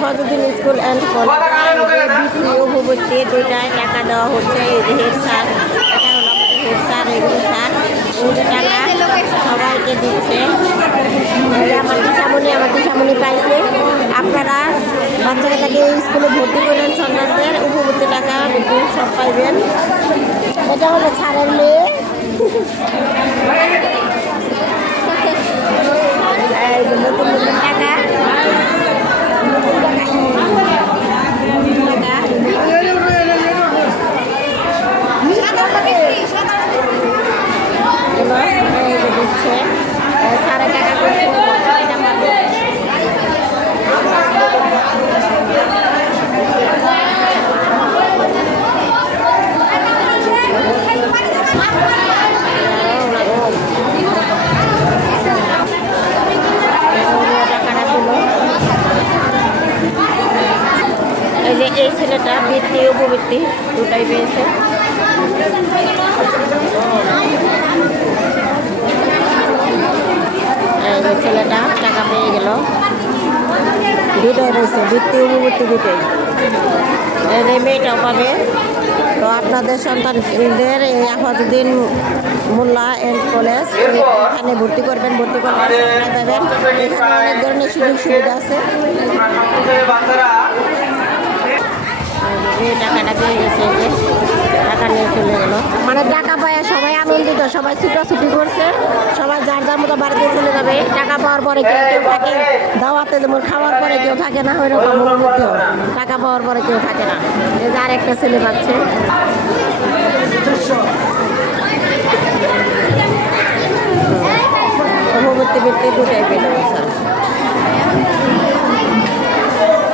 Fazluddin school and college বৃত্তি উপবৃত্তি দুইটায় টাকা দেওয়া হচ্ছে। এই যে হেড স্যার, এটা হলো আমাদের হেড স্যার, এগুলো স্যার এই যে টাকা সবাইকে দিচ্ছে। আমার দিশামণি পাইছে। আপনারা বাচ্চাটাকে এই স্কুলে ভর্তি করলেন, সন্তানদের উপবৃত্তি টাকা সব পাইবেন। এটা হলো স্যারের মেয়ে। এই যে নতুন নতুন টাকা দিচ্ছে সাড়ে টাকা করছে। এই যে এই ছেলেটা বৃত্তি উপবৃত্তি দুটাই পেয়েছে। এই যে ছেলেটা টাকা পেয়ে গেল, দুটাই রয়েছে বৃত্তি উপবৃত্তি দুটোই। এই যে মেয়েটাও পাবে। তো আপনাদের সন্তানদের এই ফজলুদ্দিন মোল্লা অ্যান্ড কলেজ এখানে ভর্তি করবেন, ভর্তি করলে পাবেন। এখানে অনেক ধরনের সুযোগ সুবিধা আছে। টাকাটা পেয়ে গেছে, টাকা নিয়ে চলে গেল। মানে টাকা পায় সবাই আনন্দিত, সবাই ছুটাছুটি করছে, সবাই যার যার মতো বাড়িতে চলে যাবে। টাকা পাওয়ার পরে কেউ কেউ থাকে দাওয়াতে, যেমন খাওয়ার পরে কেউ থাকে না, ওই রকম মধ্যেও টাকা পাওয়ার পরে কেউ থাকে না। এই যে আরেকটা ছেলে পাচ্ছে। উপবৃত্তি বৃত্তি দুটাই পেল।